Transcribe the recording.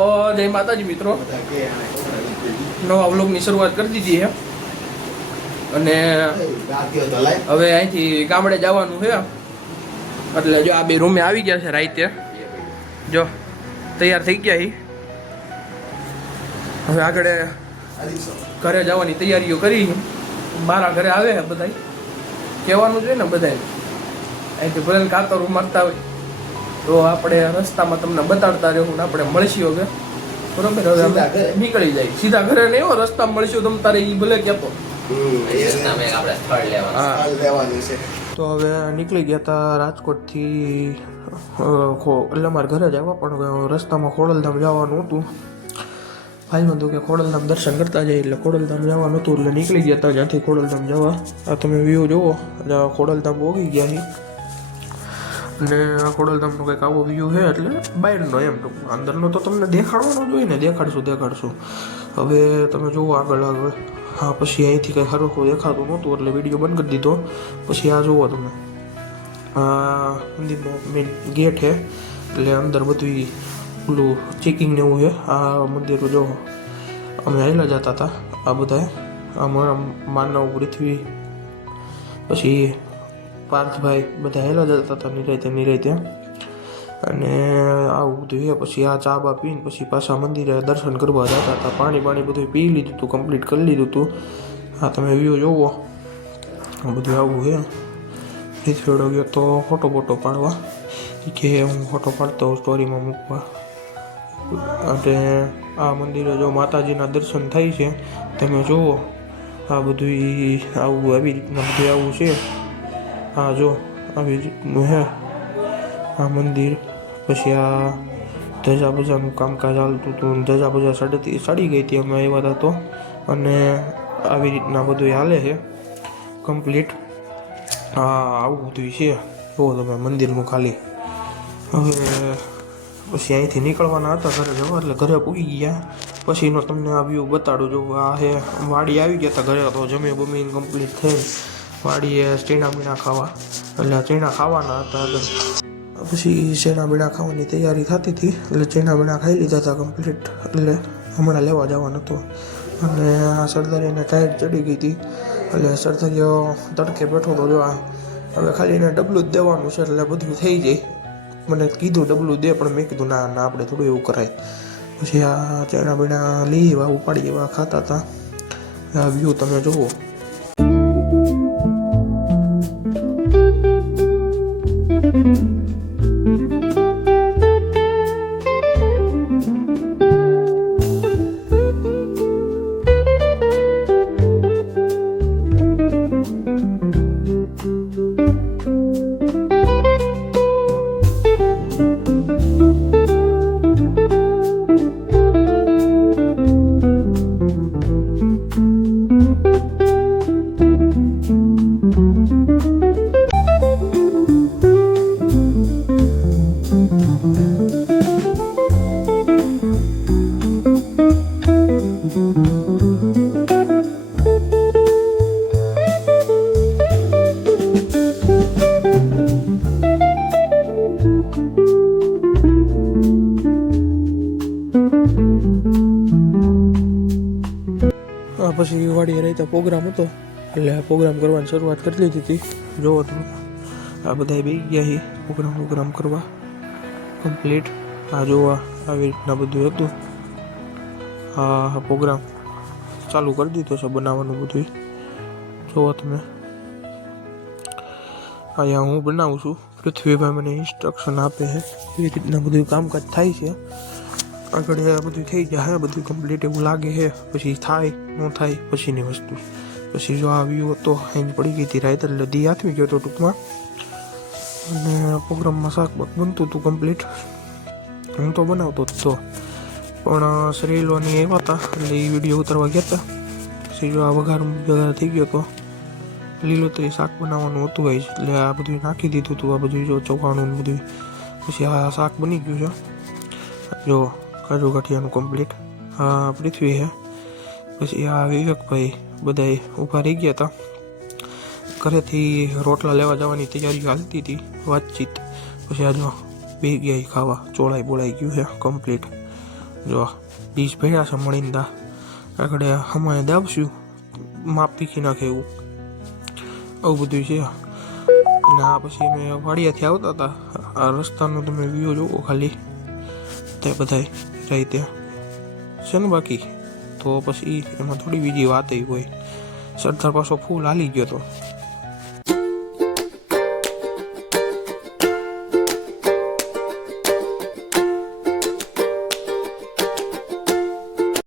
જય માતાજી મિત્રો, નવા વ્લોગની શરૂઆત કરી દીધી છે અને હવે અહીંથી ગામડે જવાનું છે. એટલે જો આ બે રૂમે આવી ગયા છે. રાતે જો તૈયાર થઈ ગયા છે. હવે આગળ ઘરે જવાની તૈયારીઓ કરી. મારા ઘરે આવે છે બધા, કહેવાનું જોઈએ ને બધા. અહીંથી ભલે કાતર મારતા હોય તો આપણે રસ્તામાં તમને બતાડતા રહેવું ને આપણે મળશું હવે. બરોબર, હવે અમે નીકળી જાય સીધા ઘરે. નહીં હો, રસ્તામાં મળશું તમ તારે એ ભલે કહેતો. તો હવે નીકળી ગયા હતા રાજકોટથી. એટલે અમારે ઘરે જ આવ્યા, પણ રસ્તામાં ખોડલધામ જવાનું હતું. ભાઈમાં તો કે ખોડલધામ દર્શન કરતા જાય, એટલે ખોડલધામ જવાનું હતું એટલે નીકળી ગયા હતા જ્યાંથી ખોડલધામ જવા. આ તમે વ્યૂ જુઓ, ખોડલધામ પોગી ગયા છે. અને આ ખોડલધામનો કંઈક આવો વ્યૂ છે, એટલે બહારનો એમ ટૂંકમાં. અંદરનો તો તમને દેખાડવાનો જોઈએ ને, દેખાડશું. હવે તમે જુઓ આગળ. હા, પછી અહીંથી કંઈ સરખું દેખાતું નહોતું એટલે વિડીયો બંધ કરી દીધો. પછી આ જુઓ તમે, આ મંદિરનો મેઇન ગેટ છે, એટલે અંદર બધું પેલું ચેકિંગ ને એવું છે. આ મંદિર જો અમે આવેલા જતા હતા આ બધા. અમારા માનવ પૃથ્વી પછી પાર્થભાઈ બધા હેલા જતા હતા નિરાયતે. અને આવું બધું છે. પછી આ ચા બા પીને પછી પાછા મંદિરે દર્શન કરવા જતા હતા. પાણી બધું પી લીધું હતું, કમ્પ્લીટ કરી લીધું હતું. હા, તમે વ્યૂ જોવો, બધું આવું છે. પૃથ્વીડો ગયો તો ફોટો પાડવા કે હું ફોટો પાડતો સ્ટોરીમાં મૂકવા. અને આ મંદિરે જો માતાજીના દર્શન થાય છે. તમે જુઓ, આ બધું આવું આવી રીતના બધું આવું છે. હા, જો આવી રીતનું હે આ મંદિર. પછી આ ધજા બજાનું કામકાજ ચાલતું હતું. ધજા બજા સડી ગઈ હતી અમે આવ્યા હતા તો. અને આવી રીતના બધું હાલે છે કમ્પ્લીટ. હા, આવું બધું છે. જુઓ તમે મંદિરનું ખાલી. હવે પછી અહીંથી નીકળવાના હતા ઘરે જવા, એટલે ઘરે પૂગી ગયા. પછીનો તમને આ વ્યૂ બતાડું. જો આ હે વાડી આવી ગયા હતા ઘરે. તો જમી બમીને કમ્પ્લીટ થઈને વાડીએ ચીણા બીણા ખાવા, એટલે ચીણા ખાવાના હતા. પછી ચીણા બીણા ખાવાની તૈયારી થતી હતી, એટલે ચીણા બીણા ખાઈ લીધા હતા કમ્પ્લીટ. એટલે હમણાં લેવા જવાનો હતો. અને આ સરદારીને ટાયર ચડી ગઈ હતી, એટલે સરદારીઓ તડકે બેઠો તો જો આ હવે ખાલી એને ડબલું જ દેવાનું છે એટલે બધું થઈ જાય. મને કીધું ડબલું દે, પણ મેં કીધું ના આપણે થોડું એવું કરાય. પછી આ ચણા બીણા લઈ એવા ઉપાડી એવા ખાતા હતા. આ વ્યૂ તમે જુઓ. પછી વાડીએ રહેતા પ્રોગ્રામ હતો, એટલે પ્રોગ્રામ કરવાની શરૂઆત કરી લીધી હતી. જોવો તમે, આ બધા બેસી ગયા છે પ્રોગ્રામ કરવા કમ્પ્લીટ. આ જોવા આવી રીતના બધું હતું. આ પ્રોગ્રામ ચાલુ કરી દીધો છે બનાવવાનું બધું. જોવો તમે, અહીંયા હું બનાવું છું. પૃથ્વીભાઈ મને ઇન્સ્ટ્રક્શન આપે છે. એવી રીતના બધું કામકાજ થાય છે. આગળ બધું થઈ જાય, બધું કમ્પ્લીટ એવું લાગે છે. પછી થાય ન થાય પછીની વસ્તુ. પછી જો આ વ્યૂ હતો, અહીં પડી ગઈ હતી રાત, એટલે દી આથમી ગયો હતો ટૂંકમાં. અને પ્રોગ્રામમાં શાક બાક બનતું હતું કમ્પ્લીટ. હું તો બનાવતો જ તો, પણ શરીરોની આવ્યા હતા એટલે એ વિડીયો ઉતારવા ગયા હતા. પછી જો આ વઘાર થઈ ગયો હતો. લીલોતરી શાક બનાવવાનું હતું હોય, એટલે આ બધું નાખી દીધું હતું. આ બધું જો ચોખાણું બધું. પછી આ શાક બની ગયું છે. જો કાજુ ગાંઠિયાનું કમ્પ્લીટ. આ પૃથ્વી છે. પછી આ વિવેકભાઈ બધા ઊભા રહી ગયા હતા. ઘરેથી રોટલા લેવા જવાની તૈયારી હાલતી હતી, વાતચીત. પછી આ જો બે ગયા ખાવા, ચોળાઈ બોળાઈ ગયું છે કમ્પ્લીટ. જો ડીશ ભેળા છે મળીને દા આગળ હમાય દાબશું માપ તીખી નાખે એવું આવું બધું છે. અને આ પછી અમે વાડિયાથી આવતા હતા, આ રસ્તાનો તમે વ્યૂ જોવો ખાલી તે બધાય રહી ત્યાં છે ને. બાકી તો પછી એમાં થોડી બીજી વાત હોય. સરદાર પાછો ફૂલ હાલી ગયો હતો.